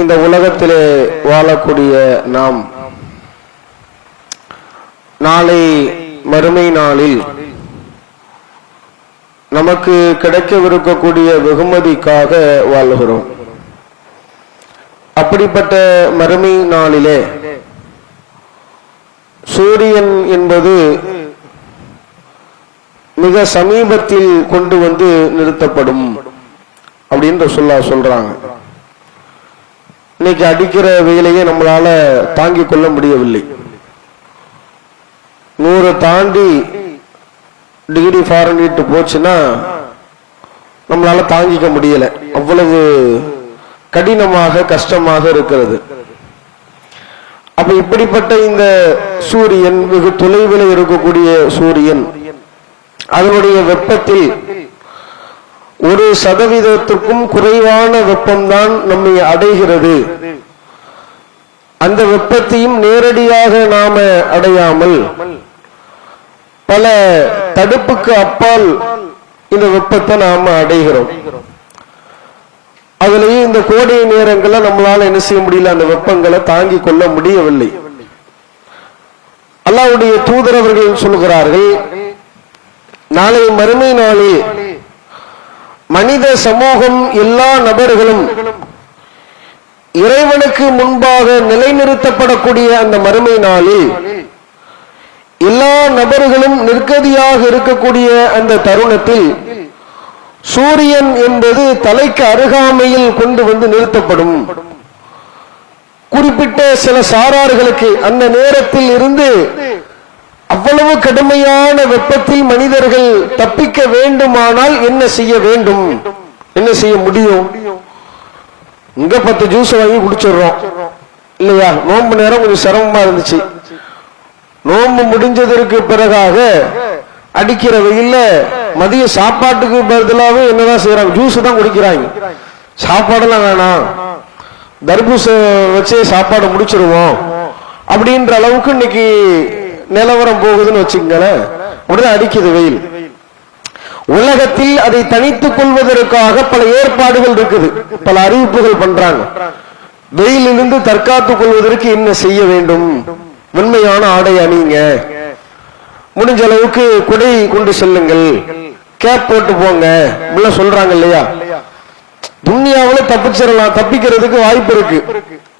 இந்த உலகத்திலே வாழக்கூடிய நாம் நாளை மறுமை நாளில் நமக்கு கிடைக்கவிருக்கக்கூடிய வெகுமதிக்காக வாழ்கிறோம். அப்படிப்பட்ட மறுமை நாளிலே சூரியன் என்பது மிக சமீபத்தில் கொண்டு வந்து நிறுத்தப்படும் அப்படின்னு சொல்றாங்க. இன்னைக்கு அடிக்கிற வெயிலையே நம்மளால தாங்கிக் கொள்ள முடியவில்லை. 100 தாண்டி டிகிரி ஃபாரன்ஹீட் போச்சுன்னா நம்மளால தாங்கிக்க முடியல. அவ்வளவு கடினமாக கஷ்டமாக இருக்கிறது. அப்ப இப்படிப்பட்ட இந்த சூரியன், வெகு தொலைவில் இருக்கக்கூடிய சூரியன், அதனுடைய வெப்பத்தில் 1% குறைவான வெப்பம்தான் நம்மை அடைகிறது. அந்த வெப்பத்தையும் நேரடியாக நாம அடையாமல் பல தடுப்புக்கு அப்பால் இந்த வெப்பத்தை நாம அடைகிறோம். அதுலயும் இந்த கோடை நேரங்கள்ல நம்மளால என்ன செய்ய முடியல, அந்த வெப்பங்களை தாங்கிக் கொள்ள முடியவில்லை. அல்லாஹ்வுடைய தூதர் அவர்கள் சொல்கிறார்கள், நாளை மறுமை நாளே மனித சமூகம் எல்லா நபர்களும் இறைவனுக்கு முன்பாக நிலைநிறுத்தப்படக்கூடிய அந்த மறுமை நாளில் எல்லா நபர்களும் நிர்கதியாக இருக்கக்கூடிய அந்த தருணத்தில் சூரியன் என்பது தலைக்கு அருகாமையில் கொண்டு வந்து நிறுத்தப்படும். குறிப்பிட்ட சில சாரார்களுக்கு அந்த நேரத்தில் இருந்து அவ்வளவு கடுமையான வெப்பத்தில் மனிதர்கள் தப்பிக்க வேண்டுமானால் என்ன செய்ய வேண்டும், என்ன செய்ய முடியும்? இங்க 10 ஜூஸ் வாங்கி குடிச்சிடுறோம் இல்லையா? நோன்பு நேரம் கொஞ்சம் சிரமமா இருந்துச்சு. நோன்பு முடிஞ்சதற்கு பிறகாக அடிக்கிற வெயில்ல மதிய சாப்பாட்டுக்கு பதிலாவே என்னதான் செய்யறாங்க, ஜூஸ் தான் குடிக்கிறாங்க. சாப்பாடெல்லாம் வேணாம், தர்பூச வச்சே சாப்பாடு முடிச்சிருவோம் அப்படின்ற அளவுக்கு இன்னைக்கு நிலவரம் போகுதுன்னு வச்சுங்களேன். அப்படிதான் அடிக்குது வெயில். உலகத்தில் அதை தனித்துக் கொள்வதற்காக பல ஏற்பாடுகள் இருக்குது, பல அறிவிப்புகள் பண்றாங்க. வெயிலிருந்து தற்காத்துக் கொள்வதற்கு என்ன செய்ய வேண்டும்? வெண்மையான ஆடை அணிங்க, முடிஞ்ச அளவுக்கு குடை கொண்டு செல்லுங்கள், கேப் போட்டு போங்க இப்படிலாம் சொல்றாங்க இல்லையா? துன்யாவுல தப்பிச்சிடலாம், தப்பிக்கிறதுக்கு வாய்ப்பு இருக்கு.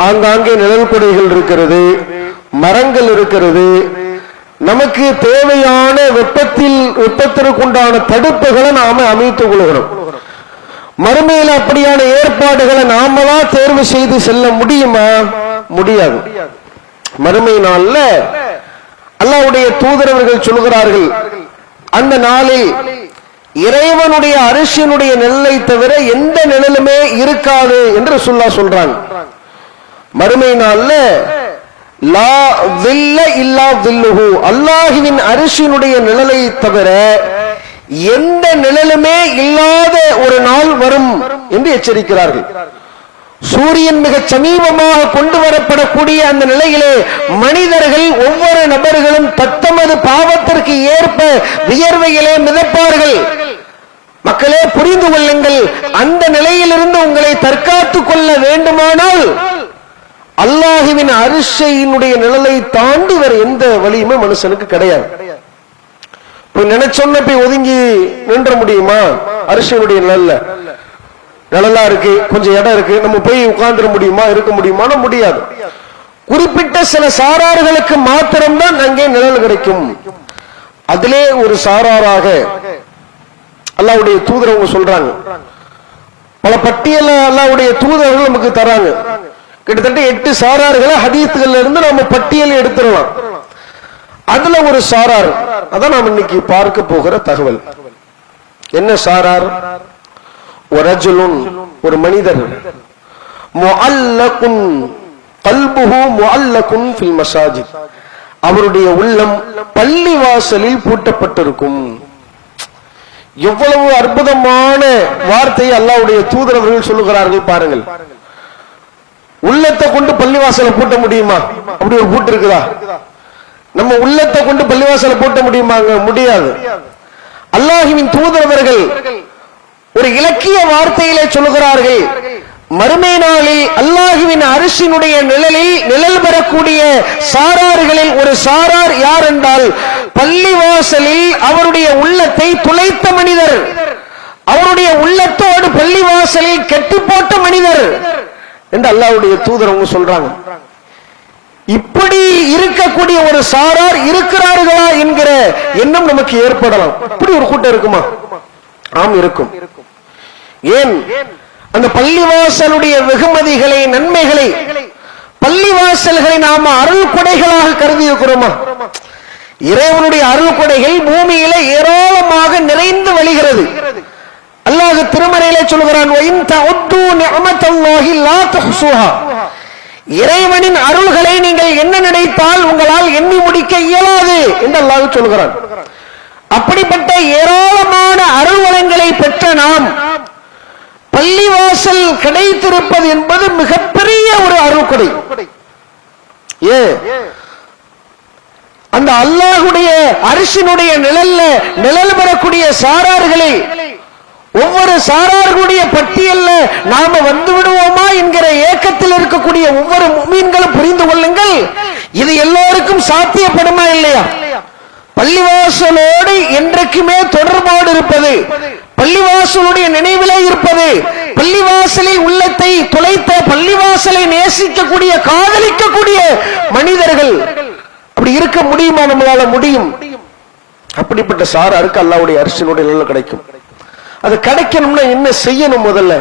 ஆங்காங்கே நிழல் குடைகள் இருக்கிறது, மரங்கள் இருக்கிறது. நமக்கு தேவையான வெப்பத்திற்குண்டான தடுப்புகளை நாம அமைத்துக் கொள்கிறோம். மறுமையில் அப்படியான ஏற்பாடுகளை நாமளா தேர்வு செய்து செல்ல முடியுமா? முடியாது. மறுமை நாள்ல அல்லாஹ்வுடைய தூதரவர்கள் சொல்கிறார்கள், அந்த நாளில் இறைவனுடைய அரிசியினுடைய நிழலை தவிர எந்த நிழலுமே இருக்காது என்று சொல்றாங்க. மறுமை நாள்ல லா வில்ல இல்லா வில்லுஹு, அல்லாஹ்வின் அரிசியினுடைய நிழலை தவிர எந்த நிழலுமே இல்லாத ஒரு நாள் வரும் என்று எச்சரிக்கிறார்கள். சூரியன் மிக சமீபமாக கொண்டு வரப்படக்கூடிய அந்த நிலையிலே மனிதர்கள் ஒவ்வொரு நபர்களும் தத்தமது பாவத்திற்கு ஏற்ப வியர்வையிலே மிதப்பார்கள். மக்களே புரிந்து கொள்ளுங்கள், அந்த நிலையிலிருந்து உங்களை தற்காத்துக் கொள்ள வேண்டுமானால் அல்லாஹ்வின் அரிசியினுடைய நிழலை தாண்டி வேற எந்த வழியுமே மனுஷனுக்கு கிடையாது. நினைச்சொன்ன போய் ஒதுங்கி நின்ற முடியுமா? அரிசியினுடைய நிழல்ல நிழலா இருக்கு, கொஞ்சம் இடம் இருக்கு, நம்ம போய் உட்கார்ந்துட முடியுமா, இருக்க முடியுமா? முடியாது. குறிப்பிட்ட சில சாரார்களுக்கு மாத்திரம்தான் அங்கே நிழல் கிடைக்கும். அதிலே ஒரு சாராராக அல்லாஹ்வுடைய தூதர் அவங்க சொல்றாங்க. பல பட்டியல அல்லாஹ்வுடைய தூதர்கள் நமக்கு தராங்க. கிட்டத்தட்ட 8 சாரார்களை ஹதீஸ்கள்ல இருந்து நம்ம பட்டியல் எடுத்துடலாம். அதுல ஒரு சாரார், அதான் நாம் இன்னைக்கு பார்க்க போகிற தகவல். என்ன சாரார்? ஒரு மனிதர், முஅல்லகுன் கல்புஹு முஅல்லகுன் ஃபில் மசாஜித், அவருடைய உள்ளம் பள்ளி வாசலில் பூட்டப்பட்டிருக்கும். எவ்வளவு அற்புதமான வார்த்தையை அல்லாஹ்வுடைய தூதர் அவர்கள் சொல்லுகிறார்கள் பாருங்கள். உள்ளத்தை கொண்டு பள்ளிவாசலை பூட்ட முடியுமா? அப்படி ஒரு பூட்டு இருக்குதா? நம்ம உள்ளத்தை கொண்டு பள்ளிவாசலை பூட்ட முடியுமாங்க? முடியாது. அல்லாஹ்வின் தூதர் அவர்கள் ஒரு இலக்கிய வார்த்தையிலே சொல்லுகிறார்கள், மறுமை நாளில் அல்லாஹுவின் அரிசினுடைய நிழலில் நிழல் பெறக்கூடிய சாரார்களில் ஒரு சாரார் யார் என்றால் பள்ளிவாசலில் அவருடைய உள்ளத்தை துளைத்த மனிதர், அவருடைய உள்ளத்தோடு பள்ளிவாசலில் கெட்டு போட்ட மனிதர் என்று அல்லாஹ்வுடைய தூதர் அவங்க சொல்றாங்க. இப்படி இருக்கக்கூடிய ஒரு சாரார் இருக்கிறார்களா என்கிற எண்ணம் நமக்கு ஏற்படலாம். இப்படி ஒரு கூட்டம் இருக்குமா? ஆம், இருக்கும். ஏன்? அந்த பள்ளிவாசலுடைய வெகுமதிகளை, நன்மைகளை, பள்ளிவாசல்களை நாம அருள் கொடைகளாக கருதி இருக்கிறோமா? இறைவனுடைய அருள் கொடைகள் பூமியில ஏராளமாக நிறைந்து வழிகிறது. அல்லாஹ் திருமறையிலே சொல்கிறான், இறைவனின் அருள்களை நீங்கள் என்ன நினைத்தால் உங்களால் எண்ணி முடிக்க இயலாது என்று அல்லாஹ் சொல்கிறான். அப்படிப்பட்ட ஏராளமான அருள் வளங்களை பெற்ற நாம் பள்ளிவாசல் கிடைத்திருப்பது என்பது மிகப்பெரிய ஒரு அருள் கொடை. அந்த அல்லாஹ்வுடைய அரிசினுடைய நிழல் பெறக்கூடிய சாரார்களை ஒவ்வொரு சாரார்களுடைய பட்டியல்ல நாம வந்து விடுவோமா என்கிற ஏக்கத்தில் இருக்கக்கூடிய ஒவ்வொரு முஃமின்களும் புரிந்து கொள்ளுங்கள், இது எல்லோருக்கும் சாத்தியப்படுமா இல்லையா? பள்ளிவாசலோடு என்றைக்குமே தொடர்போடு இருப்பது, பள்ளிவாசலுடைய நினைவிலே இருப்பது, பள்ளிவாசலில் உள்ளத்தை துளைத்த, பள்ளிவாசலை நேசிக்கக்கூடிய, காதலிக்கக்கூடிய மனிதர்கள் அப்படி இருக்க முடியுமா? நம்மளால முடியும். அப்படிப்பட்ட சாராருக்கு அல்லாஹ்வுடைய அரிசினுடைய நிழல் கிடைக்கும். அது கிடைக்கணும்னா என்ன செய்யணும்? முதல்ல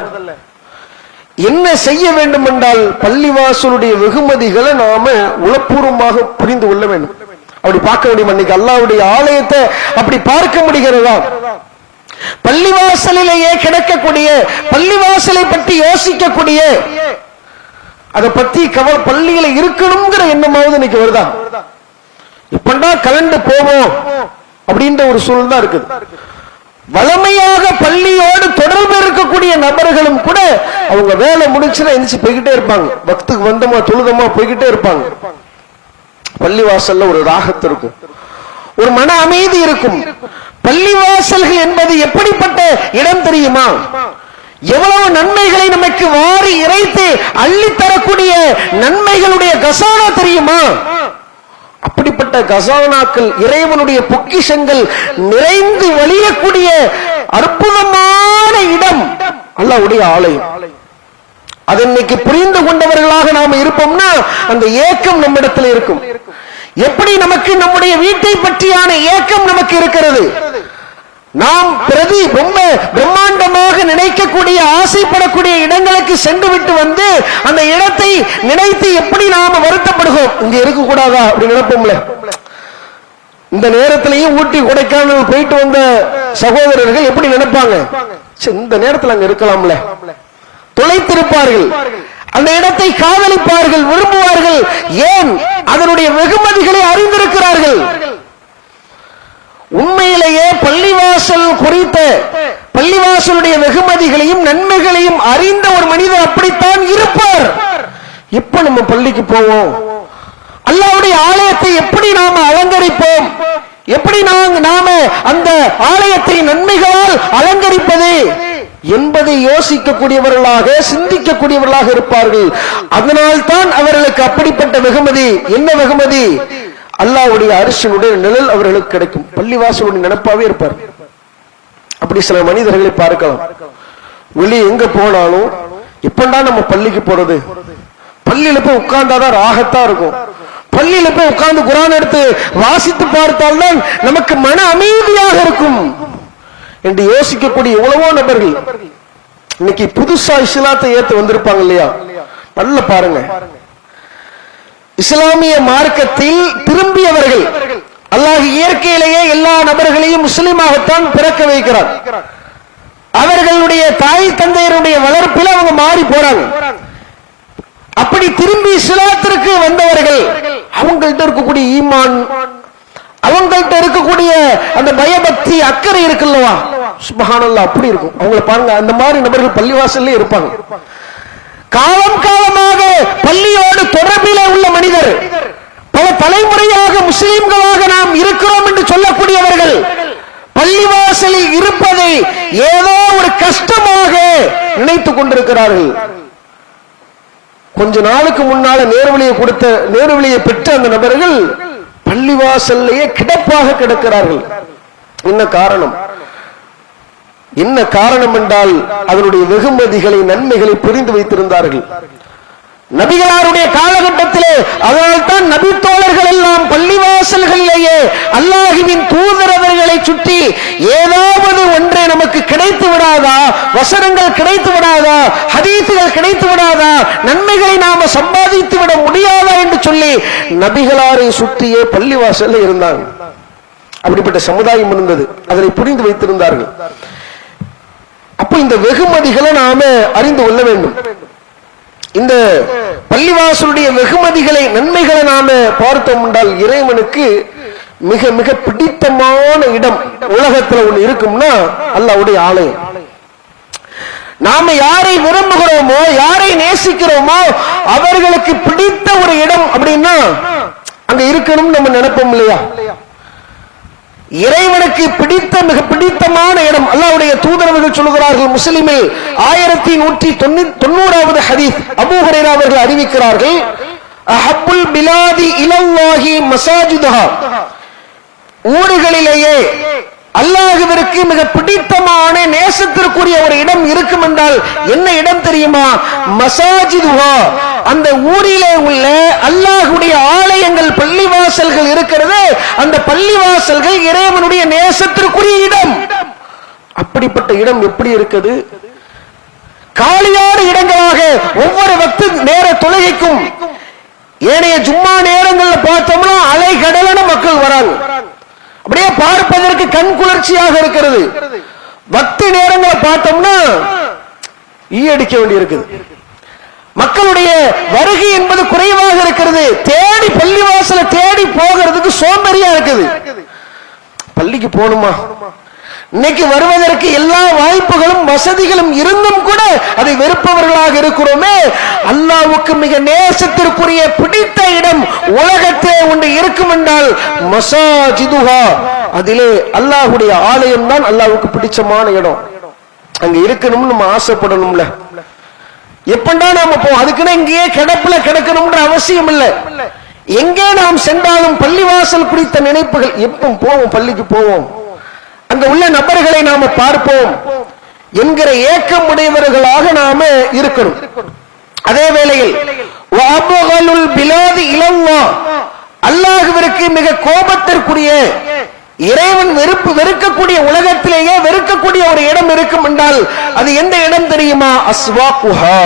என்ன செய்ய வேண்டும் என்றால் பள்ளிவாசலுடைய வெகுமதிகளை நாம உளப்பூர்வமாக புரிந்து கொள்ள வேண்டும். அப்படி பார்க்க முடியும். அன்னைக்கு அல்லாஹ்வுடைய ஆலயத்தை அப்படி பார்க்க முடிகிறதா? பள்ளிவாசலிலேயே கிடக்கக்கூடிய, பள்ளிவாசலை பற்றி யோசிக்கக்கூடிய, அதை பத்தி பள்ளியில இருக்கணுங்கிற எண்ணமாவது இன்னைக்கு வருதா? இப்பண்டா கலந்து போவோம் அப்படின்ற ஒரு சூழல் தான் இருக்குது. வளமையாக பள்ளியோடு தொடர்பு இருக்கக்கூடிய நபர்களும் கூட அவங்க வேலை முடிச்சுன்னா எந்திரிச்சு போய்கிட்டே இருப்பாங்க. பக்துக்கு வந்தமா தொழுதமா போய்கிட்டே இருப்பாங்க. பள்ளிவாசல்ல ஒரு ராகத்து இருக்கும், ஒரு மன அமைதி இருக்கும். பள்ளிவாசல்கள் என்பது எப்படிப்பட்ட இடம் தெரியுமா? எவ்வளவு நன்மைகளை நமக்கு வாரி இறைத்து அள்ளித்தரக்கூடிய நன்மைகளுடைய கசானா தெரியுமா? அப்படிப்பட்ட கசானாக்கள், இறைவனுடைய பொக்கிஷங்கள் நிறைந்து வழியக்கூடிய அற்புதமான இடம் அல்லாஹ்வுடைய ஆலயம். அதை இன்னைக்கு புரிந்து கொண்டவர்களாக நாம இருப்போம்னா அந்த ஏக்கம் நம்மிடத்தில் இருக்கும். எப்படி நமக்கு நம்முடைய வீட்டை பற்றியான ஏக்கம் நமக்கு இருக்கிறது, நாம் ரொம்ப பிரம்மாண்டமாக நினைக்கக்கூடிய, ஆசைப்படக்கூடிய இடங்களுக்கு சென்று விட்டு வந்து அந்த இடத்தை நினைத்து எப்படி நாம வருத்தப்படுகிறோம், இங்க இருக்க கூடாதா அப்படி நினைப்போம்ல. இந்த நேரத்திலையும் ஊட்டி கொடைக்கானல் போயிட்டு வந்த சகோதரர்கள் எப்படி நினைப்பாங்க? இந்த நேரத்தில் அங்க இருக்கலாம்ல, தொலைத்திருப்பார்கள். அந்த இடத்தை காதலிப்பார்கள், விரும்புவார்கள். ஏன்? அதனுடைய வெகுமதிகளை அறிந்திருக்கிறார்கள். உண்மையிலேயே பள்ளிவாசல் குறித்த, பள்ளிவாசலுடைய வெகுமதிகளையும் நன்மைகளையும் அறிந்த ஒரு மனிதர் அப்படித்தான் இருப்பார். எப்ப நம்ம பள்ளிக்கு போவோம், அல்லாஹ்வுடைய ஆலயத்தை எப்படி நாம அலங்கரிப்போம், எப்படி நாம அந்த ஆலயத்தை நன்மைகளால் அலங்கரிப்பது என்பதை யோசிக்கக்கூடியவர்களாக, சிந்திக்கக்கூடியவர்களாக இருப்பார்கள். அதனால்தான் அவர்களுக்கு அப்படிப்பட்ட வெகுமதி. என்ன வெகுமதி? அல்லாஹ்வுடைய அரிசினுடைய நிழல் அவர்களுக்கு கிடைக்கும். பள்ளிவாசலுடைய நினைப்பாவே இருப்பார். அப்படி சில மனிதர்களை பார்க்கலாம். வெளியே எங்க போனாலும் இப்பண்டா நம்ம பள்ளிக்கு போறது, பள்ளியில போய் உட்கார்ந்தாதான் ராகத்தா இருக்கும், பள்ளியில போய் உட்கார்ந்து குர்ஆன் எடுத்து வாசித்து பார்த்தால்தான் நமக்கு மன அமைதியாக இருக்கும் என்று யோசிக்கக்கூடிய எவ்வளவோ நபர்கள் இன்னைக்கு புதுசா இஸ்லாத்தை ஏத்து வந்திருப்பாங்க இல்லையா? நல்ல பாருங்க, இஸ்லாமிய மார்க்கத்தில் திரும்பியவர்கள். அல்லாஹ் இயற்கையிலேயே எல்லா நபர்களையும் முஸ்லிமாகத்தான் பிறக்க வைக்கிறார். அவர்களுடைய தாய் தந்தையருடைய வளர்ப்பில் அவங்க மாறி போறாங்க. அப்படி திரும்பி இஸ்லாத்திற்கு வந்தவர்கள், அவங்கள்ட்ட இருக்கக்கூடிய ஈமான், அவங்கள்ட்ட இருக்கக்கூடிய அந்த பயபக்தி, அக்கறை இருக்குல்லவா, சுப்ஹானல்லாஹ், அப்படி இருக்கும். அவங்கள பாருங்க, அந்த மாதிரி நபர்கள் பள்ளிவாசல்ல இருப்பாங்க. காலம் காலமாக பள்ளியோடு தொடர்பிலே உள்ள மனிதர், பல தலைமுறையாக முஸ்லிம்களாக நாம் இருக்கிறோம் என்று சொல்லக்கூடியவர்கள் பள்ளிவாசலில் இருப்பதை ஏதோ ஒரு கஷ்டமாக நினைத்துக் கொண்டிருக்கிறார்கள். கொஞ்ச நாளுக்கு முன்னால நேர்வழியை பெற்ற அந்த நபர்கள் பள்ளிவாசல்லையே கிடப்பாக கிடக்கிறார்கள். என்ன காரணம்? என்ன காரணம் என்றால் அதனுடைய வெகுமதிகளை, நன்மைகளை புரிந்து வைத்திருந்தார்கள் நபிகளாருடைய காலகட்டத்திலே. அதனால்தான் நபி தோழர்கள் எல்லாம் பள்ளிவாசல்களிலேயே அல்லாஹ்வின் தூதரவர்களை சுற்றி ஏதாவது ஒன்றை நமக்கு கிடைத்து விடாதா, வசனங்கள் கிடைத்து விடாதா, ஹதீசுகள் கிடைத்து விடாதா, நன்மைகளை நாம சம்பாதித்து விட முடியாதா என்று சொல்லி நபிகளாரை சுற்றியே பள்ளிவாசல்ல இருந்தாங்க. அப்படிப்பட்ட சமுதாயம் இருந்தது. அதனை புரிந்து வைத்திருந்தார்கள். அப்ப இந்த வெகுமதிகளை நாம அறிந்து கொள்ள வேண்டும். இந்த பள்ளிவாசலுடைய வெகுமதிகளை, நன்மைகளை நாம பார்த்தோம் என்றால் இறைவனுக்கு மிக மிக பிடித்தமான இடம் உலகத்துல ஒண்ணு இருக்கும்னா அல்லாஹ்வுடைய ஆலயம். நாம யாரை விரும்புகிறோமோ, யாரை நேசிக்கிறோமோ அவர்களுக்கு பிடித்த ஒரு இடம் அப்படின்னா அங்க இருக்கணும் நம்ம நினைப்போம் இல்லையா? இறைவனுக்கு பிடித்த மிக பிடித்தமான இடம். அல்லாஹ்வுடைய தூதரவர்கள் சொல்கிறார்கள், முஸ்லிமில் 1190வது ஹதீஸ், அபூ ஹுரைரா அவர்கள் அறிவிக்கிறார்கள், அஹப்புல் பிலாதி இலல்லாஹி மசாஜிதுஹா, ஊர்களிலேயே அல்லாஹ்விற்கு மிக பிடித்தமான நேசத்திற்குரிய ஒரு இடம் இருக்கும் என்றால் என்ன இடம் தெரியுமா? மசாஜிதுஹா, அந்த ஊரிலே உள்ள அல்லாஹ்வுடைய ஆலயங்கள், பள்ளிவாசல்கள் இருக்கிறது. அந்த பள்ளிவாசல்கள் இறைவனுடைய நேசத்திற்குரிய இடம். அப்படிப்பட்ட இடம் எப்படி இருக்குது? காலியான இடங்களாக ஒவ்வொரு வக்து நேர தொழுகைக்கும் ஏனைய ஜும்மா நேரங்களில் பார்த்தோம்னா அலைகடலான மக்கள் வராங்க. அப்படியே பார்ப்பதற்கு கண் குளிர்ச்சியாக இருக்கிறது. வக்து நேரங்களை பார்த்தோம்னா ஈயடிக்க வேண்டி இருக்குது. மக்களுடைய வருகை என்பது குறைவாக இருக்கிறது. தேடி பள்ளிவாசல தேடி போகிறதுக்கு சோம்பேறியா இருக்குது. பள்ளிக்கு போகணுமா? இன்னைக்கு வருவதற்கு எல்லா வாய்ப்புகளும் வசதிகளும் இருந்தும் கூட அதை வெறுப்பவர்களாக இருக்கிறோமே. அல்லாஹ்வுக்கு மிக நேசத்திற்குரிய பிடித்த இடம் உலகத்திலே ஒன்று இருக்கும் என்றால் மசாஜிதுஹா, அதிலே அல்லாஹ்வுடைய ஆலயம் தான் அல்லாஹ்வுக்கு பிடிச்சமான இடம். அங்க இருக்கணும்னு நம்ம ஆசைப்படணும்ல. எப்பண்டா நாம போவோம்? அதுக்குன்னு இங்கேயே கிடப்புல கிடக்கணும்ன்ற அவசியம் இல்லை. எங்கே நாம் சென்றாலும் பள்ளிவாசல் குறித்த நினைப்புகள், எப்ப போவோம் பள்ளிக்கு போவோம், அங்க உள்ள நபர்களை நாம பார்ப்போம் என்கிற ஏக்கம் உடையவர்களாக நாம இருக்கணும். அதே வேளையில் அல்லாஹ்விற்கு மிக கோபத்திற்குரிய, இறைவன் வெறுக்கக்கூடிய, உலகத்திலேயே வெறுக்கக்கூடிய ஒரு இடம் இருக்கும் என்றால் அது எந்த இடம் தெரியுமா? அஸ்வாக்குஹா,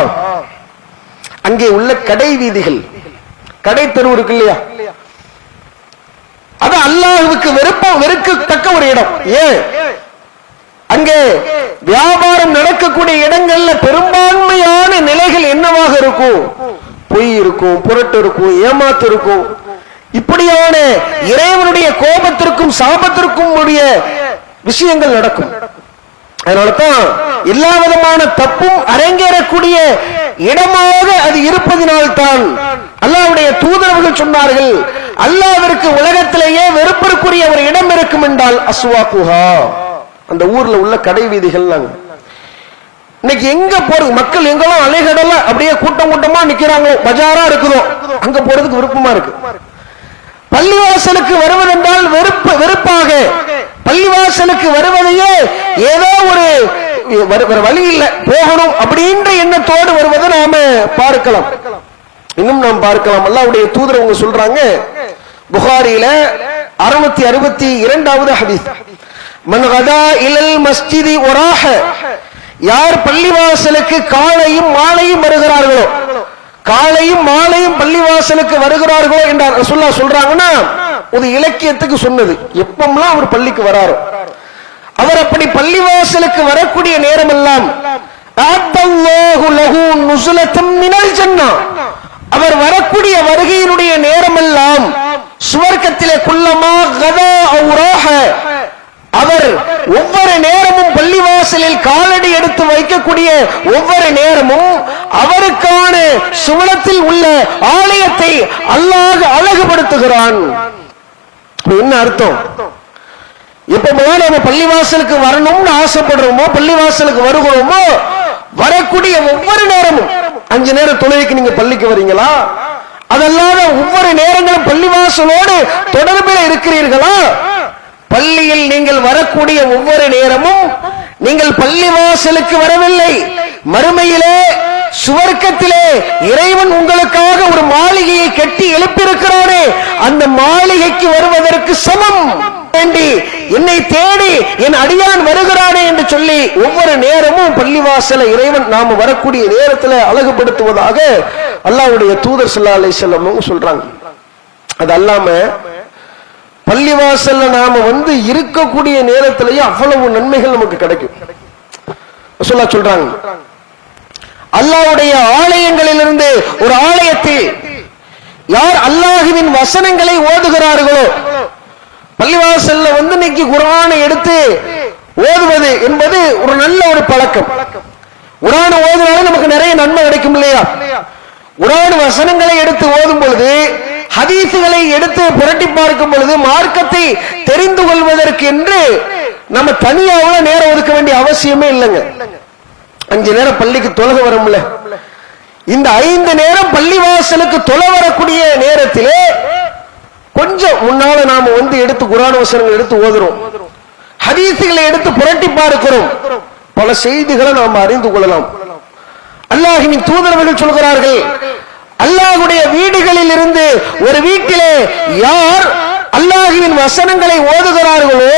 அங்கே உள்ள கடை வீதிகள், கடை தெரு இருக்கு இல்லையா, அது அல்லாஹ்வுக்கு வெறுக்கத்தக்க ஒரு இடம். ஏன்? அங்கே வியாபாரம் நடக்கக்கூடிய இடங்கள்ல பெரும்பான்மையான நிலைகள் என்னவாக இருக்கும்? பொய் இருக்கும், புரட்டு இருக்கும், ஏமாத்து இருக்கும். இப்படியான இறைவனுடைய கோபத்திற்கும் சாபத்திற்கும் உடைய விஷயங்கள் நடக்கும். அதனாலதான் எல்லா விதமான தப்பும் அரங்கேறக்கூடிய இடமாக அது இருப்பதினால்தான் அல்லாஹ்வுடைய தூதரவர்கள் சொன்னார்கள், அல்லாஹ்விற்கு உலகத்திலேயே வெறுப்பிற்குரிய ஒரு இடம் இருக்கும் என்றால் அஸ்வாக்குஹா, அந்த ஊர்ல உள்ள கடை வீதிகள். இன்னைக்கு எங்க போறது? மக்கள் எங்கெல்லாம் அலைகடல அப்படியே கூட்டம் கூட்டமா நிக்கிறாங்க, பஜாரா இருக்குதோ அங்க போறதுக்கு விருப்பமா இருக்கு. பள்ளிவாசலுக்கு வருவதென்றால் வெறுப்பாக, பள்ளிவாசலுக்கு வருவதையே ஏதோ ஒரு வழி இல்லை போகணும் அப்படின்ற எண்ணத்தோடு வருவதை நாம பார்க்கலாம். இன்னும் நாம் பார்க்கலாம். அல்லாஹ்வுடைய தூதர் அவங்க சொல்றாங்க, புகாரியில 662வது ஹதீஸ், மன் கதா இலல் மஸ்ஜிதி வராஹ, யார் பள்ளிவாசலுக்கு காலையும் மாலையும் வருகிறார்களோ, காலையும் மாலையும் பள்ளிவாசலுக்கு வருகிறார்களோ என்றார் ரசூலுல்லாஹ் சொல்றாங்கன்னா ஒரு இலக்கியத்துக்கு சொன்னது. எப்பமெல்லாம் அவர் பள்ளிக்கு வராரோ, அவர் அப்படி பள்ளிவாசலுக்கு வரக்கூடிய நேரம் எல்லாம் அவர் வரக்கூடிய வருகையினுடைய நேரம் எல்லாம் சுவர்க்கத்திலே குல்லமா கதா அவுராஹ, அவர் ஒவ்வொரு நேரமும் பள்ளிவாசலில் காலடி எடுத்து வைக்கக்கூடிய ஒவ்வொரு நேரமும் அவருக்கான சுவனத்தில் உள்ள ஆலயத்தை அல்லாஹ் அழகுபடுத்துகிறான். என்ன அர்த்தம்? எப்ப நம்ம பள்ளிவாசலுக்கு வரணும்னு ஆசைப்படுறோமோ, பள்ளிவாசலுக்கு வருகிறோமோ, வரக்கூடிய ஒவ்வொரு நேரமும் 5 நேர தொழுகைக்கு நீங்க பள்ளிக்கு வரீங்களா? அதல்லாத ஒவ்வொரு நேரங்களும் பள்ளிவாசலோடு தொடர்பில் இருக்கிறீர்களா? பள்ளியில் நீங்கள் வரக்கூடிய ஒவ்வொரு நேரமும் நீங்கள் பள்ளிவாசலுக்கு வரவில்லை, மறுமையிலே சுவர்க்கத்திலே இறைவன் உங்களுக்காக ஒரு மாளிகையை கட்டி எழுப்பியிருக்கிறானே, அந்த மாளிகைக்கு வருவதற்கு சமம் வேண்டி என்னை தேடி என் அடியான் வருகிறானே என்று சொல்லி ஒவ்வொரு நேரமும் பள்ளிவாசல இறைவன் நாம வரக்கூடிய நேரத்தில் அழகுபடுத்துவதாக அல்லாஹ்வுடைய தூதர் ஸல்லல்லாஹு அலைஹி வஸல்லம் சொல்றாங்க. அது அல்லாம பள்ளிவாசல்ல நாம வந்து இருக்கக்கூடிய நேரத்திலேயே அவ்வளவு நன்மைகள் நமக்கு கிடைக்கும். ரசூலுல்லாஹ் சொல்றாங்க, அல்லாஹ்வுடைய ஆலயங்களிலிருந்து ஒரு ஆலயத்தில் யார் அல்லாஹ்வின் வசனங்களை ஓதுகிறார்களோ, பள்ளிவாசல்ல வந்து இன்னைக்கு குர்ஆனை எடுத்து ஓதுவது என்பது ஒரு நல்ல ஒரு பழக்கம். குர்ஆனை ஓதுனாலும் நமக்கு நிறைய நன்மை கிடைக்கும் இல்லையா? குர்ஆன் வசனங்களை எடுத்து ஓதும் பொழுது, ஹதீசுகளை எடுத்து புரட்டி பார்க்கும் பொழுது, மார்க்கத்தை தெரிந்து கொள்வதற்கு என்று நம்ம தனியாக நேரம் ஒதுக்க வேண்டிய அவசியமே இல்லைங்க. 5 நேரம் பள்ளிக்கு தொழுக வரும்ல, இந்த 5 நேரம் பள்ளிவாசலுக்கு தொழ வரக்கூடிய நேரத்திலே கொஞ்சம் முன்னால நாம வந்து எடுத்து குர்ஆன் வசனங்களை எடுத்து ஓதுறோம், ஹதீசுகளை எடுத்து புரட்டி பார்க்கிறோம், பல செய்திகளை நாம் அறிந்து கொள்ளலாம். அல்லாஹ்வின் தூதர்கள் சொல்கிறார்கள், அல்லாஹ்வுடைய வீடுகளில் இருந்து ஒரு வீட்டிலே யார் அல்லாஹ்வின் வசனங்களை ஓதுகிறார்களோ,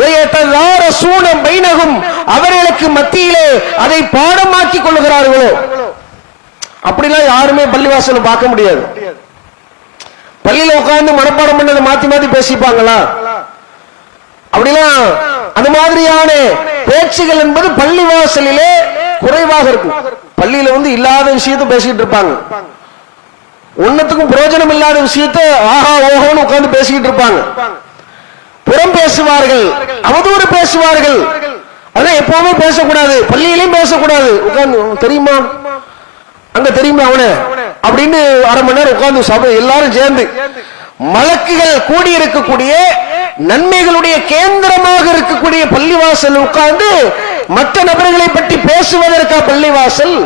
வயததாரசூன பைனஹும், அவர்களுக்கு மத்தியிலே அதை பாடமாக்கி கொள்கிறார்களோ. அப்படிலாம் யாருமே பள்ளிவாசல பார்க்க முடியாது. பள்ளியில உட்கார்ந்து மனப்பாடம் பண்ணதை மாத்தி மாத்தி பேசிப்பாங்களா? அப்படிலாம் அந்த மாதிரியான பேச்சுகள் என்பது பள்ளிவாசலிலே குறைவாக இருக்கும். பள்ளியில வந்து இல்லாத விஷயத்தை பேசிட்டு இருப்பாங்க, ஒன்னத்துக்கும் பிரயோஜனம் இல்லாத விஷயத்தை ஆஹா ஓஹோன்னு உட்கார்ந்து பேசிக்கிட்டு இருப்பாங்க, புறம் பேசுவார்கள், அவதூறு பேசுவார்கள். அதெல்லாம் எப்பவுமே பேசக்கூடாது, பள்ளியிலையும் பேசக்கூடாது. உட்கார்ந்து தெரியுமா அங்க தெரியுமா அவனு அப்படின்னு அரை மணி நேரம் உட்கார்ந்து சபை எல்லாரும் சேர்ந்து மலக்குகள் கூடி இருக்கக்கூடிய நன்மைகளுடைய கேந்திரமாக இருக்கக்கூடிய பள்ளிவாசல் உட்கார்ந்து மற்ற நபர்களை பற்றி பேசுவதற்கா பள்ளிவாசல்,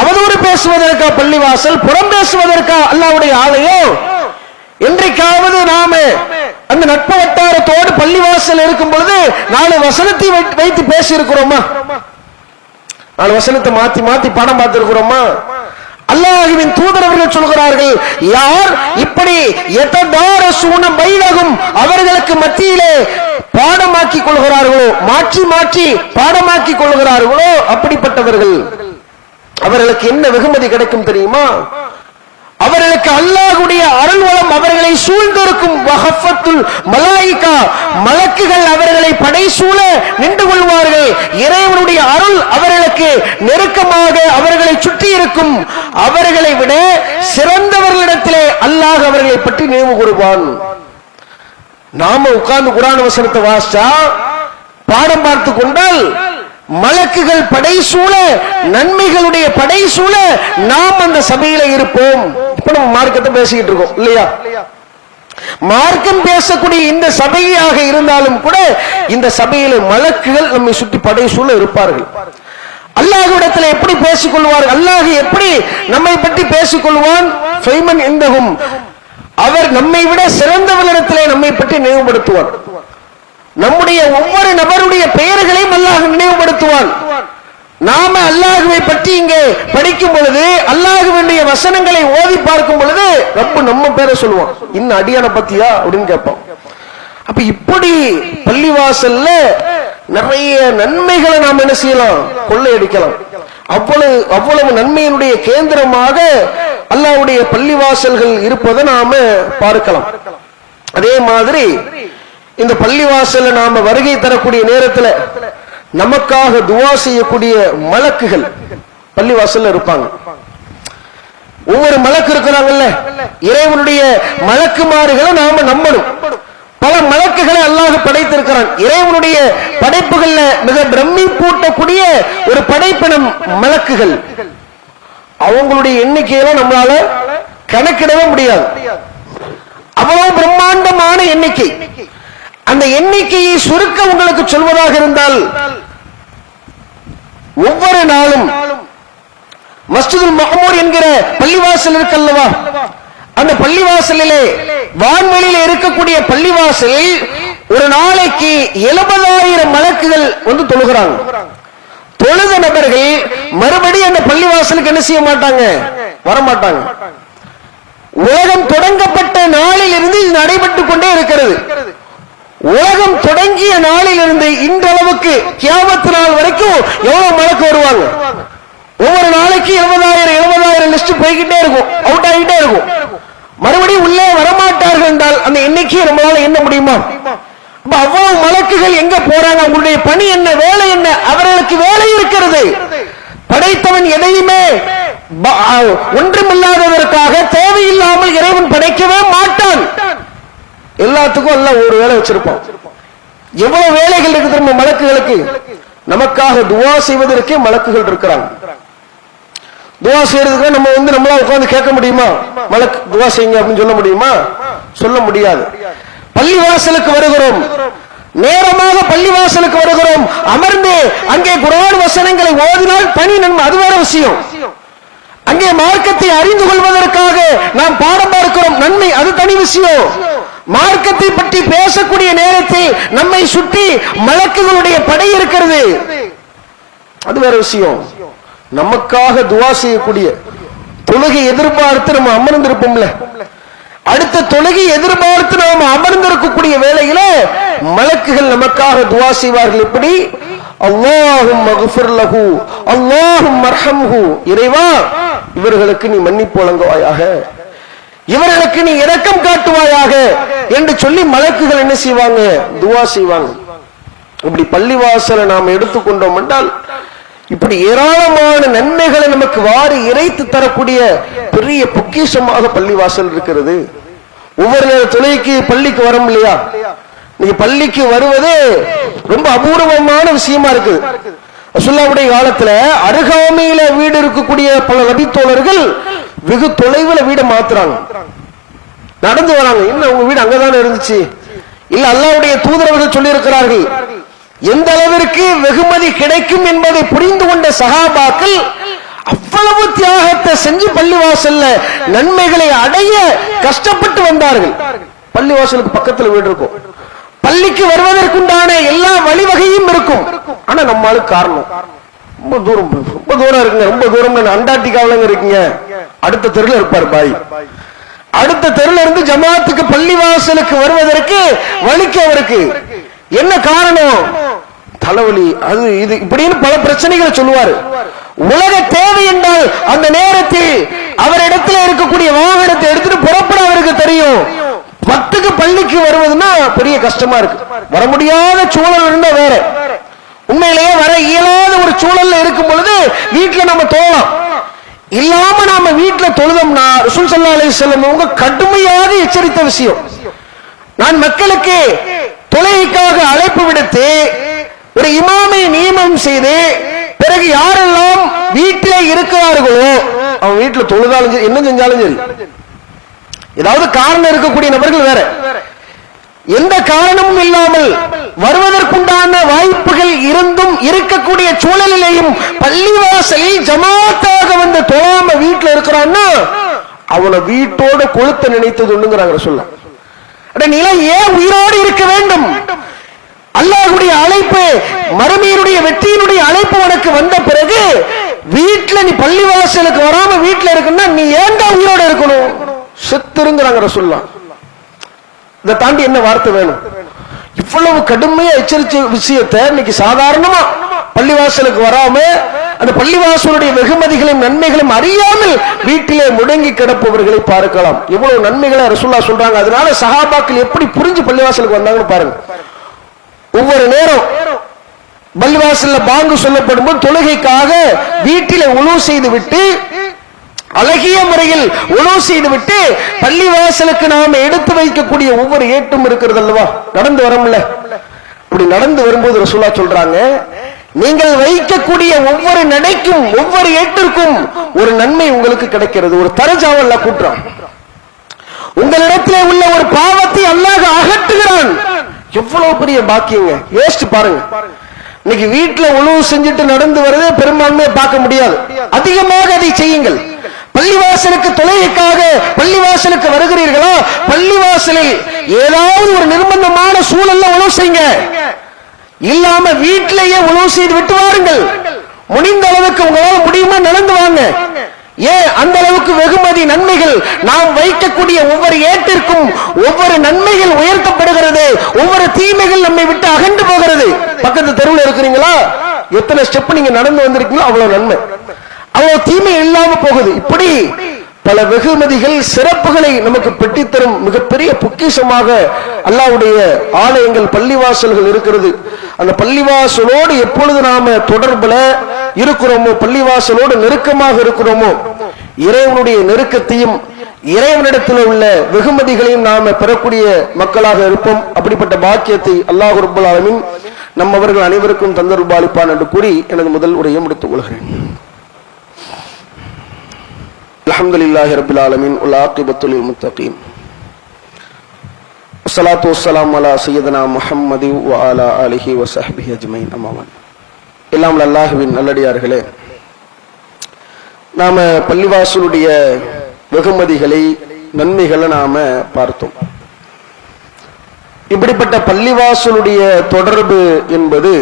அவதூறு பேசுவதற்கா பள்ளிவாசல், புறம் பேசுவதற்கா அல்லாஹ்வுடைய ஆலயம்? என்றைக்காவது நாம அந்த நட்பு வட்டாரத்தோடு பள்ளிவாசல் இருக்கும் பொழுது 4 வசனத்தை வைத்து பேசி இருக்கிறோமா? 4 வசனத்தை மாத்தி மாத்தி பாடம் பார்த்திருக்கிறோமா? அல்லாஹ்வின் தூதரவர்கள் சொல்கிறார்கள், யார் இப்படி யததாரசூன பைனஹும், அவர்களுக்கு மத்தியிலே பாடமாக்கி கொள்கிறார்களோ, மாற்றி மாற்றி பாடமாக்கி கொள்கிறார்களோ, அப்படிப்பட்டவர்கள் அவர்களுக்கு என்ன வெகுமதி கிடைக்கும் தெரியுமா? அவர்களுக்கு அல்லாஹ்வுடைய அருள்வளம் அவர்களை சூழ்ந்திருக்கும். வஹஃபத்துல் மலாயிகா, மலக்குகள் அவர்களை படைசூழ நின்று கொள்வார்கள். இறைவனுடைய அருள் அவர்களுக்கு நெருக்கமாக அவர்களை சுற்றி இருக்கும். அவர்களை விட சிறந்தவர்களிடத்திலே அல்லாஹ் அவர்களை பற்றி நினைவு கூறுவான். நாம உட்கார்ந்து குர்ஆன் வசனத்தை வாசிச்சா பாடம் பார்த்து கொண்டால் மலக்குகள் படைசூழ, நன்மைகளுடைய படைசூழ நாம் அந்த சபையில இருப்போம். இப்ப நம்ம மார்க்கத்தை பேசிக்கிட்டு இருக்கோம் இல்லையா? மார்க்கம் பேசக்கூடிய இந்த சபையாக இருந்தாலும் கூட இந்த சபையில மலக்குகள் நம்மை சுற்றி படைசூழ இருப்பார்கள். அல்லாஹ்விடத்தில் எப்படி பேசிக் கொள்வார்கள்? அல்லாஹ் எப்படி நம்மை பற்றி பேசிக் கொள்வான்? ஃபைமன் இந்தஹும், அவர் நம்மை விட சிறந்தவர்களிடத்திலே நம்மை பற்றி நினைவுபடுத்துவார். நம்முடைய ஒவ்வொரு நபருடைய பெயர்களையும் அல்லாஹ் நினைவுபடுத்துவான். நாம அல்லாஹ்வை பற்றி இங்கே படிக்கும் பொழுது, அல்லாஹ்வுடைய வசனங்களை ஓதி பார்க்கும் பொழுது ரப்பு நம்ம பேரை சொல்லுவான், இன்னும் அடியான பத்தியா அப்படின்னு கேட்பான். அப்ப இப்படி பள்ளிவாசல்ல நிறைய நன்மைகளை நாம் என்ன செய்யலாம்? கொள்ளையடிக்கலாம். அவ்வளவு நன்மையினுடைய கேந்திரமாக அல்லாஹ்வுடைய பள்ளிவாசல்கள் இருப்பதை நாம பார்க்கலாம். அதே மாதிரி இந்த பள்ளிவாசல்ல நாம வருகை தரக்கூடிய நேரத்துல நமக்காக துவா செய்யக்கூடிய மலக்குகள் பள்ளிவாசல்ல இருப்பாங்க. ஒவ்வொரு மலக்கு இருக்கிறாங்கல்ல, இறைவனுடைய மலக்குமார்களை நாம நம்பணும். பல மலக்குகளை அல்லாஹ் படைத்திருக்கிறான். இறைவனுடைய படைப்புகள்ல மிக பிரமிப்பூட்டக்கூடிய ஒரு படைப்பினம் மலக்குகள். அவங்களுடைய எண்ணிக்கையெல்லாம் நம்மளால கணக்கிடவே முடியாது. அவ்வளவு பிரம்மாண்டமான எண்ணிக்கை. அந்த எண்ணிக்கையை சுருக்க உங்களுக்கு சொல்வதாக இருந்தால், ஒவ்வொரு நாளும் மஸ்ஜிதுல் மஹ்மூர் என்கிற பள்ளிவாசல் இருக்கல்லவா, அந்த பள்ளிவாசலிலே வான்வெளியில் இருக்கக்கூடிய பள்ளிவாசலில் ஒரு நாளைக்கு 70,000 மலக்குகள் வந்து தொழுகிறாங்க. தொழுத நபர்கள் மறுபடியும் அந்த பள்ளிவாசலுக்கு என்ன செய்ய மாட்டாங்க, வரமாட்டாங்க. உலகம் தொடங்கப்பட்ட நாளில் இருந்து இது நடைபெற்றுக் கொண்டே இருக்கிறது. உலகம் தொடங்கிய நாளில் இருந்து இன்றளவுக்கு கியாமத் நாள் வரைக்கும் எவ்வளவு மலக்கு வருவாங்க? ஒவ்வொரு நாளைக்கு 70,000 லிஸ்ட் போய்கிட்டே இருக்கும், அவுட் ஆகிட்டே இருக்கும். மறுபடியும் உள்ளே வரமாட்டார்கள் என்றால் அந்த எண்ணிக்கையை நம்மளால எண்ண முடியுமா? அவ்வளவு மலக்குகள் எங்க போறாங்க? அவங்களுடைய பணி என்ன, வேலை என்ன? அவர்களுக்கு வேலை இருக்கிறது. படைத்தவன் எதையுமே ஒன்றுமில்லாததற்காக தேவையில்லாமல் இறைவன் படைக்கவே மாட்டான். எல்லாத்துக்கும் எல்லாம் ஒரு வேலை வச்சிருப்பான். எவ்வளவு வேலைகள் இருக்கு திரும்ப மலக்குகளுக்கு. நமக்காக துவா செய்வதற்கே மலக்குகள் இருக்கிறாங்க. துவா செய்யறதுக்கு நம்ம நம்மளா உட்கார்ந்து கேட்க முடியுமா? மலக்கு துவா செய்யுங்க அப்படின்னு சொல்ல முடியுமா? சொல்ல முடியாது. பள்ளிவாசலுக்கு வருகிறோம், நேரமாக பள்ளிவாசலுக்கு வருகிறோம், அமர்ந்து அங்கே குர்ஆன் வசனங்களை ஓதினால் தனி நன்மை, அது வேற விஷயம். அங்கே மார்க்கத்தை அறிந்து கொள்வதற்காக நாம் பாடம் பார்க்கிறோம், நன்மை, அது தனி விஷயம். மார்க்கத்தை பற்றி பேசக்கூடிய நேரத்தில் நம்மை சுற்றி மலக்குகளுடைய படை இருக்கிறது, அது வேற விஷயம். நமக்காக துவா செய்யக்கூடிய, தொழுகை எதிர்பார்த்து நம்ம அமர்ந்திருப்போம்ல, அடுத்த தொழுகை எதிர்பார்த்து நாம் அமர்ந்திருக்கக்கூடிய வேளையில மலக்குகள் நமக்காக துவா செய்வார்கள். எப்படி? அல்லாஹும் மக்ஃபிர் லஹு, அல்லாஹும் மர்ஹம்ஹு, இறைவா இவர்களுக்கு நீ மன்னிப்பு வழங்குவாயாக, இவர்களுக்கு நீ இரக்கம் காட்டுவாயாக என்று சொல்லி மலக்குகள் என்ன செய்வாங்க? துவா செய்வாங்க. இப்படி பள்ளிவாசலை நாம் எடுத்துக்கொண்டோம் என்றால் இப்படி ஏராளமான நன்மைகளை நமக்கு வாரி இறைத்து தரக்கூடிய பெரிய பொக்கிஷமாக பள்ளிவாசல் இருக்கிறது. ஒவ்வொரு நேர தொழுகைக்கு பள்ளிக்கு வரும் இல்லையா, நீங்க பள்ளிக்கு வருவது ரொம்ப அபூர்வமான விஷயமா இருக்குது. ரசூலுல்லாஹ்வுடைய காலத்துல அருகாமையில வீடு இருக்கக்கூடிய பல நபித்தோழர்கள் வெகு தொலைவில் வீடை மாத்துறாங்க, நடந்து வராங்க. என்ன உங்க வீடு அங்கதானே இருந்துச்சு? இல்ல, அல்லாஹ்வுடைய தூதரவர்கள் சொல்லி இருக்கிறார்கள். எந்த அளவிற்கு வெகுமதி கிடைக்கும் என்பதை புரிந்து கொண்ட சஹாபாக்கள் அவ்வளவு தியாகத்தை செஞ்சு பள்ளிவாசல்ல நன்மைகளை அடைய கஷ்டப்பட்டு வந்தார்கள். பள்ளிவாசலுக்கு பக்கத்துல வீடு இருக்கும், பள்ளிக்கு வருவதற்குண்டான எல்லா வழிவகையும் இருக்கும். ஆனா நம்மளுக்கு காரணம் ரொம்ப தூரம் இருக்குங்க, ரொம்ப தூரம். அண்டார்டிகாவில இருக்கீங்க, அடுத்த தெருல இருப்பார் பாய். அடுத்த தெருல இருந்து ஜமாத்துக்கு பள்ளிவாசலுக்கு வருவதற்கு வலிக்கு அவருக்கு என்ன காரணம்? தலைவலி, அது இது இப்படின்னு பல பிரச்சனைகளை சொல்லுவாரு. உலக தேவை என்றால் அந்த நேரத்தில் அவரிடத்தில் இருக்கக்கூடிய வாகனத்தை எடுத்துட்டு புறப்பட அவருக்கு தெரியும். 10க்கு பள்ளிக்கு வருவதுன்னா பெரிய கஷ்டமா இருக்கு. வர முடியாத சூழல் இருந்தா வேற, உண்மையிலேயே வர இயலாத ஒரு சூழல்ல இருக்கும் பொழுது வீட்டுல நம்ம தொழலாம். இல்லாம நாம வீட்டுல தொழுதோம்னா ரசூல் ஸல்லல்லாஹு அலைஹி வஸல்லம் அவங்க கடுமையாக எச்சரித்த விஷயம். நான் மக்களுக்கு தொழுகைக்காக அழைப்பு விடுத்து ஒரு இமாமை நியமனம் செய்து பிறகு யாரெல்லாம் வீட்டிலே இருக்கிறார்களோ அவன் வீட்டுல தொழுதாலும் சரி, என்ன செஞ்சாலும் சரி, ஏதாவது காரணம் இருக்கக்கூடிய நபர்கள் வேற, எந்த காரணமும் இல்லாமல் வருவதற்குண்டான வாய்ப்புகள் இருந்தும் இருக்கக்கூடிய சூழலிலேயும் பள்ளிவாசலில் ஜமாத்தாக வந்து தொழாம வீட்டுல இருக்கிறான்னா அவனை வீட்டோட கொளுத்த நினைத்தது ஒண்ணுங்கிறாங்க சொல்லலாம். நிலை ஏன் உயிரோடு இருக்க வேண்டும்? அல்லாஹ்வுடைய அழைப்பு, மறுமையினுடைய வெற்றியினுடைய அழைப்பு உனக்கு வந்த பிறகு வீட்டுல நீ பள்ளிவாசலுக்கு வராம வீட்டுல இருக்குன்னா நீ ஏன்டா உயிரோடு இருக்கணும்? செத்துருங்கிறாங்க ரசூலுல்லாஹ். இதை தாண்டி என்ன வார்த்தை வேணும்? இவ்வளவு கடுமையா எச்சரிச்ச விஷயத்தை இன்னைக்கு சாதாரணமா பள்ளிவாசலுக்கு வராம அந்த பள்ளிவாசலுடைய வெகுமதிகளையும் நன்மைகளையும் அறியாமல் வீட்டிலே முடங்கி கிடப்பவர்களை பார்க்கலாம். எவ்வளவு நன்மைகளை ரசூலுல்லாஹ் சொல்றாங்க. அதனால சஹாபாக்கள் எப்படி புரிஞ்சு பள்ளிவாசலுக்கு வந்தாங்கன்னு பாருங்க. ஒவ்வொரு நேரம் பள்ளிவாசல்ல பாங்கு சொல்லப்படும் போது தொழுகைக்காக வீட்டிலே உலூ செய்து விட்டு, அழகிய முறையில் உலூ செய்து விட்டு பள்ளிவாசலுக்கு நாம எடுத்து வைக்கக்கூடிய ஒவ்வொரு ஏட்டும் இருக்கிறது அல்லவா, நடந்து வரோம்ல, அப்படி நடந்து வரும்போது ரசூலுல்லாஹ் சொல்றாங்க, நீங்கள் வைக்கக்கூடிய ஒவ்வொரு நடைக்கும் ஒவ்வொரு ஏட்டிற்கும் ஒரு நன்மை உங்களுக்கு கிடைக்கிறது. ஒரு தரஜாவை அல்லாஹ் கூட்டுறான். உங்களிடத்திலே உள்ள ஒரு பாவத்தை அல்லாஹ் அகற்றுகிறான். எவ்வளவு பெரிய பாக்கியங்க, யோசிச்சு பாருங்க. இன்னைக்கு வீட்டுல உணவு செஞ்சுட்டு நடந்து வரதே பெரும்பான்மையை பார்க்க முடியாது. அதிகமாக அதை செய்யுங்கள். பள்ளிவாசலுக்கு தொழுகைக்காக பள்ளிவாசலுக்கு வருகிறீர்களா, பள்ளிவாசலில் ஏதாவது ஒரு நிர்பந்தமான சூழல்ல உணவு செய்யுங்க. இல்லாம வீட்டிலேயே உணவு செய்து விட்டு வாருங்கள். முடிந்த அளவுக்கு உங்களால் முடியுமா நடந்து வாங்க. ஏன் அந்த அளவுக்கு வெகுமதி நன்மைகள் நாம் வைக்கக்கூடிய ஒவ்வொரு ஏட்டிற்கும் ஒவ்வொரு நன்மைகள் உயர்த்தப்படுகிறது, ஒவ்வொரு தீமைகள் நம்மை விட்டு அகன்று போகிறது. பக்கத்து தெருவில் இருக்கிறீங்களா, எத்தனை ஸ்டெப் நீங்க நடந்து வந்திருக்கீங்களோ அவ்வளவு நன்மை, அவ்வளவு தீமை இல்லாம போகுது. இப்படி பல வெகுமதிகள் சிறப்புகளை நமக்கு பெட்டித்தரும் மிகப்பெரிய பொக்கிஷமாக அல்லாஹ்வுடைய ஆலயங்கள் பள்ளிவாசல்கள் இருக்கிறது. அந்த பள்ளிவாசலோடு எப்பொழுது நாம தொடர்புல இருக்கிறோமோ, பள்ளிவாசலோடு நெருக்கமாக இருக்கிறோமோ, இறைவனுடைய நெருக்கத்தையும் இறைவனிடத்தில் உள்ள வெகுமதிகளையும் நாம பெறக்கூடிய மக்களாக இருப்போம். அப்படிப்பட்ட பாக்கியத்தை அல்லாஹ் ரப்பல் ஆலமீன் நம்மவர்கள் அனைவருக்கும் தந்தருள்பாலிப்பான் என்று கூறி எனது முதல் உரையை முடித்துக் கொள்கிறேன். அல்ஹம்துலில்லாஹி ரப்பில் ஆலமீன் வல் ஆகிபத்து லில் முத்தகீன் வஸ்ஸலாத்து வஸ்ஸலாமு அலா சய்யிதினா முஹம்மதி வ அலா ஆலிஹி வ ஸஹ்பிஹி அஜ்மஈன். அம்மா பஅத். எல்லாம் அல்லாஹ்வின் நல்லடியார்களே, நாம பள்ளிவாசலுடைய வெகுமதிகளை நன்மைகளை நாம பார்த்தோம். இப்படிப்பட்ட பள்ளிவாசலுடைய தொடர்பு என்பது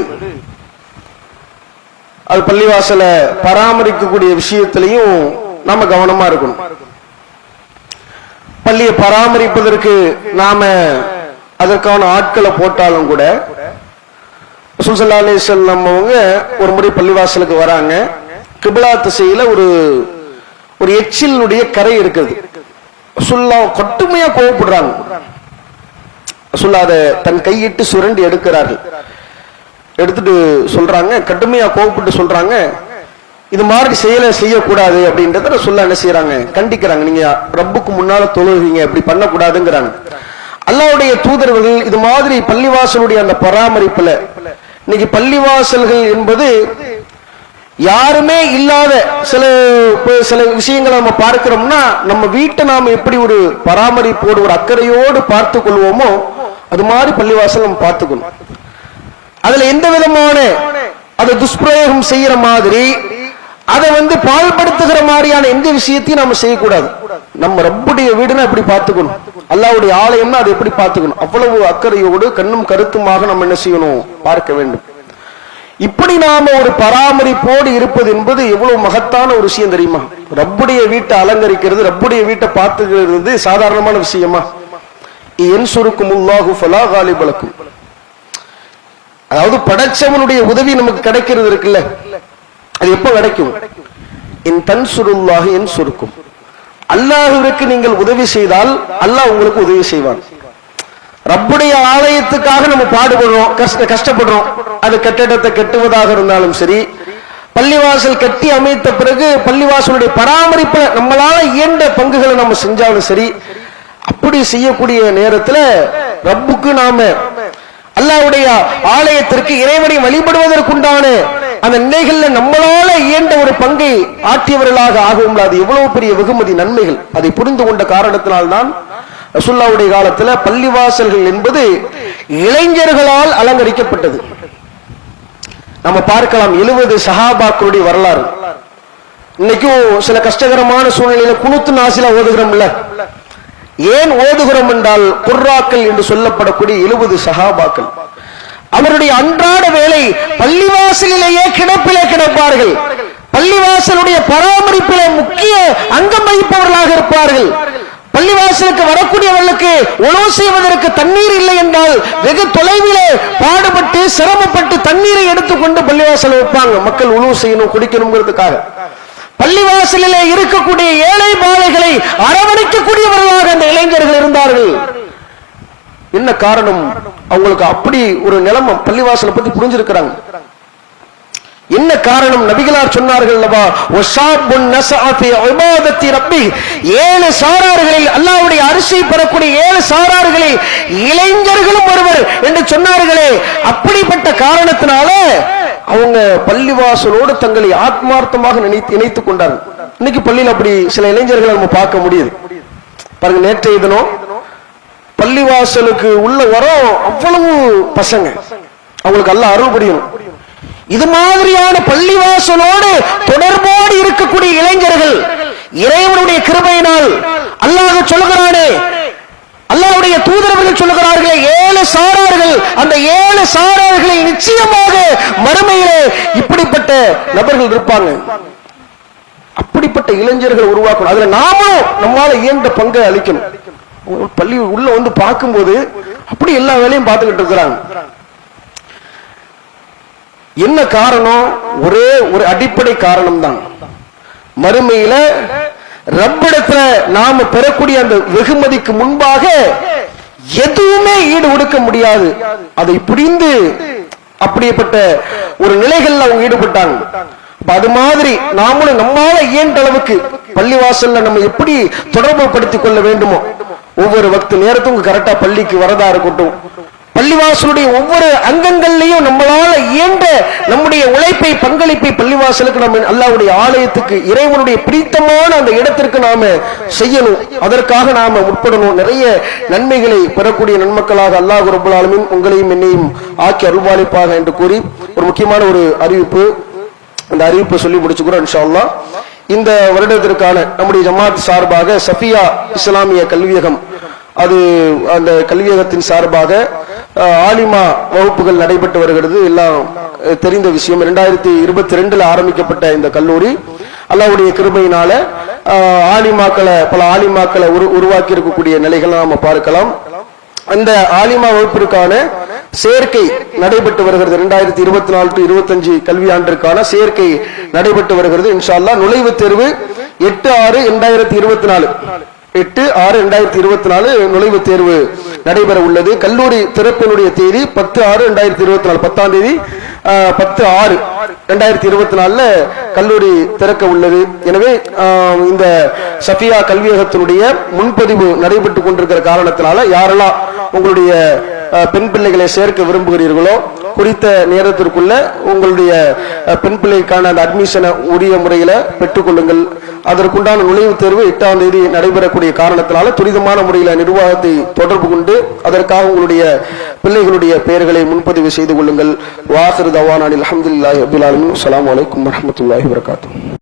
அது பள்ளிவாசலை பராமரிக்கக்கூடிய விஷயத்திலையும் நாம கவனமா இருக்கணும். பள்ளியை பராமரிப்பதற்கு நாம அதற்கான ஆட்களை போட்டாலும் கூட ரசூல் ஸல்லல்லாஹு அலைஹி வஸல்லம் அவங்க ஒரு முறை பள்ளிவாசலுக்கு வராங்க. கிப்லா திசையில ஒரு எச்சிலுடைய கரை இருக்குது. ரசூலுல்லாஹ் கடுமையா கோபப்படுறாங்க. ரசூலுல்லாஹ் அதை தன் கையிட்டு சுரண்டி எடுக்கிறார்கள். எடுத்துட்டு சொல்றாங்க, கடுமையா கோபப்பட்டு சொல்றாங்க, இது மாதிரி செய்யக்கூடாது அப்படின்றத ரசூலுல்லாஹ் என்ன செய்யறாங்க, கண்டிக்கிறாங்க. நீங்க ரப்புக்கு முன்னால தொழுவீங்க, அப்படி பண்ணக்கூடாதுங்கிறாங்க. அல்லாஹ்வுடைய தூதர்கள் இது மாதிரி பள்ளிவாசலுடைய அந்த பராமரிப்புல, இன்னைக்கு பள்ளிவாசல்கள் என்பது யாருமே இல்லாத சில விஷயங்களை நம்ம பார்க்கிறோம்னா, நம்ம வீட்டை நாம எப்படி ஒரு பராமரிப்போடு ஒரு அக்கறையோடு பார்த்து கொள்வோமோ அது மாதிரி பள்ளிவாசல் நம்ம பார்த்துக்கணும். அதுல எந்த விதமான அதை துஷ்பிரயோகம் செய்யற மாதிரி, அதை பால்படுத்துகிற மாதிரியான எந்த விஷயத்தையும் நம்ம செய்யக்கூடாது. நம்ம ரப்புடைய வீடுனா எப்படி பார்த்துக்கணும், அல்லாஹ்வுடைய ஆலயம்னா அதை எப்படி பார்த்துக்கணும், அவ்வளவு அக்கறையோடு கண்ணும் கருத்துமாக நம்ம என்ன செய்யணும், பார்க்க வேண்டும். இப்படி நாம ஒரு பராமரிப்போடு இருப்பது என்பது எவ்வளவு மகத்தான ஒரு விஷயம் தெரியுமா? ரப்புடைய வீட்டை அலங்கரிக்கிறது, ரப்புடைய வீட்டை பார்த்துக்கிறது சாதாரணமான விஷயமா? யன்சுருக்குமுல்லாஹு ஃபலா காலிப லக்கும். அதாவது படைச்சவனுடைய உதவி நமக்கு கிடைக்கிறது இருக்குல்ல, அது எப்ப கிடைக்கும்? இன் தன்சுருல்லாஹி யன்சுருக்கும். அல்லாஹ்விற்கு நீங்கள் உதவி செய்தால் அல்லாஹ் உங்களுக்கு உதவி செய்வான். ரப்புடைய ஆலயத்துக்காக நம்ம பாடுபடுறோம், கஷ்டப்படுறோம். அது கட்டிடத்தை கட்டுவதாக இருந்தாலும் சரி, பள்ளிவாசல் கட்டி அமைத்த பிறகு பள்ளிவாசலுடைய பராமரிப்புல நம்மளால இயன்ற பங்குகளை நம்ம செஞ்சாலும் சரி, அப்படி செய்யக்கூடிய நேரத்துல ரப்புக்கு நாம அல்லாஹ்வுடைய ஆலயத்திற்கு இறைவனை வழிபடுவதற்குண்டான அந்த நிலைகள்ல நம்மளால இயன்ற ஒரு பங்கை ஆற்றியவர்களாக ஆகும். அது எவ்வளவு பெரிய வெகுமதி நன்மைகள். அதை புரிந்து கொண்ட காரணத்தினால்தான் ரசூலுல்லாஹ்வுடைய காலத்துல பள்ளிவாசல்கள் என்பது இளைஞர்களால் அலங்கரிக்கப்பட்டது. நம்ம பார்க்கலாம் 70 சஹாபாக்களுடைய வரலாறு. இன்னைக்கும் சில கஷ்டகரமான சூழ்நிலையில குனுத்து நாசிலா ஓதுகிறோம்ல, ஏன் ஓதுகிறோம் என்றால் குர்ராக்கள் என்று சொல்லப்படக்கூடிய 70 சஹாபாக்கள் அவருடைய அன்றாட வேலை பள்ளிவாசலிலேயே கிடப்பிலே கிடப்பார்கள். பள்ளிவாசலுடைய பராமரிப்பிலே முக்கிய அங்கம் வகிப்பவர்களாக இருப்பார்கள். பள்ளிவாசலுக்கு வரக்கூடியவர்களுக்கு உணவு செய்வதற்கு தண்ணீர் இல்லை என்றால் வெகு தொலைவிலே பாடுபட்டு சிரமப்பட்டு தண்ணீரை எடுத்துக்கொண்டு பள்ளிவாசல் வைப்பாங்க, மக்கள் உணவு செய்யணும் குடிக்கணுங்கிறதுக்காக. பள்ளிவாசலிலே இருக்கக்கூடிய ஏழை பாலைகளை அரவணைக்கக்கூடியவர்களாக அந்த இளைஞர்கள் இருந்தார்கள். என்ன காரணம்? அவங்களுக்கு அப்படி ஒரு நிலைமை பள்ளிவாசலை பத்தி புரிஞ்சிருக்கிறாங்க. என்ன காரணம்? நபிகளார் சொன்னார்கள், 7 சாரார்களில் அல்லாஹ்வுடைய அரிசி பெறக்கூடிய 7 சாரார்களில் இளைஞர்களும் ஒருவர் என்று சொன்னார்களே. அப்படிப்பட்ட காரணத்தினால அவங்க பள்ளிவாசலோடு தங்களை ஆத்மார்த்தமாக இணைத்துக் கொண்டார்கள். இன்னைக்கு பள்ளியில் அப்படி சில இளைஞர்களை நம்ம பார்க்க முடியுது. பாருங்க, நேற்றைய தினம் பள்ளிவாசலுக்கு உள்ள வரோம் அவ்வளவு பசங்க, அவங்களுக்கு எல்லாம் அருள் புரியணும். இது மாதிரியான பள்ளிவாசலோடு தொடர்போடு இருக்கக்கூடிய இளைஞர்கள் இறைவனுடைய கிருபையினால் அல்லாஹ் சொல்லுகிறானே, அல்லாஹ்வுடைய தூதரவர்கள் சொல்லுகிறார்களே 7 சாரார்கள், அந்த 7 சாரார்களில் நிச்சயமாக மறுமையிலே இப்படிப்பட்ட நபர்கள் இருப்பாங்க. அப்படிப்பட்ட இளைஞர்கள் உருவாக்கணும். அதுல நாமும் நம்மால இயன்ற பங்கை அளிக்கணும். பள்ளி உள்ள வந்து பார்க்கும்போது அப்படி எல்லா வேலையும் பார்த்துக்கிட்டு இருக்கிறாங்க. என்ன காரணம்? ஒரே ஒரு அடிப்படை காரணம் தான். மறுமையில ரப்பிடத்துல நாம பெறக்கூடிய அந்த வெகுமதிக்கு முன்பாக எதுவுமே ஈடு கொடுக்க முடியாது. அதை புரிந்து அப்படிப்பட்ட ஒரு நிலைகள்ல அவங்க ஈடுபட்டாங்க. அது மாதிரி நாமளும் நம்மால இயன்ற அளவுக்கு பள்ளிவாசல்ல நம்ம எப்படி தொடர்பு படுத்திக் கொள்ள வேண்டுமோ, ஒவ்வொரு வக்து நேரத்துக்கும் கரெக்டா பள்ளிக்கு வரதா இருக்கட்டும், பள்ளிவாசலுடைய ஒவ்வொரு அங்கங்கள்லையும் நம்மளால இயன்ற நம்முடைய உழைப்பை பங்களிப்பை பள்ளிவாசலுக்கு நம்ம அல்லாஹ்வுடைய ஆலயத்துக்கு இறைவனுடைய பிடித்தமான அந்த இடத்திற்கு நாம செய்யணும். அதற்காக நாம முற்படணும். நிறைய நன்மைகளை பெறக்கூடிய நன்மக்களாக அல்லாஹ் ரப்பல் ஆலமீன் உங்களையும் என்னையும் ஆக்கி அருள்பாலிப்பாக என்று கூறி ஒரு முக்கியமான ஒரு அறிவிப்பு, அந்த அறிவிப்பை சொல்லி முடிச்சுக்கிறோம் இன்ஷா அல்லாஹ். இந்த வருடத்திற்கான நம்முடைய ஜமாத் சார்பாக சஃபியா இஸ்லாமிய கல்வியகம், அது அந்த கல்வியகத்தின் சார்பாக ஆலிமா வகுப்புகள் நடைபெற்று வருகிறது. எல்லாம் தெரிந்த விஷயம். 2022 ஆரம்பிக்கப்பட்ட இந்த கல்லூரி அல்லாஹ்வுடைய கிருபையினால பல ஆலிமாக்களை உருவாக்கி இருக்கக்கூடிய நிலைகளை நாம பார்க்கலாம். அந்த ஆலிமா வகுப்பிற்கான சேர்க்கை நடைபெற்று வருகிறது. 2024 to 25 கல்வியாண்டிற்கான சேர்க்கை நடைபெற்று வருகிறது. இன்ஷா அல்லாஹ் நுழைவுத் தேர்வு 8/6/2024 8/6/2024 நுழைவுத் தேர்வு நடைபெற உள்ளது. கல்லூரி திறப்பினுடைய தேதி 10/6/2024 10ஆம் தேதி 10/6/2024 கல்லூரி திறக்க உள்ளது. எனவே இந்த சஃபியா கல்வியகத்தினுடைய முன்பதிவு நடைபெற்றுக் கொண்டிருக்கிற காரணத்தினால யாரெல்லாம் உங்களுடைய பெண் பிள்ளைகளை சேர்க்க விரும்புகிறீர்களோ குறித்த நேரத்திற்குள்ள உங்களுடைய பெண் பிள்ளைக்கான அந்த அட்மிஷனை உரிய முறையில பெற்றுக் கொள்ளுங்கள். அதற்குண்டான நுழைவுத் தேர்வு 8ஆம் தேதி நடைபெறக்கூடிய காரணத்தினால துரிதமான முறையில் நிர்வாகத்தை தொடர்பு கொண்டு அதற்காக உங்களுடைய பிள்ளைகளுடைய பெயர்களை முன்பதிவு செய்து கொள்ளுங்கள். வாஹிரு தவானா அல்ஹம்துலில்லாஹி ரப்பில் ஆலமீன். அஸ்ஸலாமு அலைக்கும் வரஹ்மத்துல்லாஹி வபரகாத்துஹு.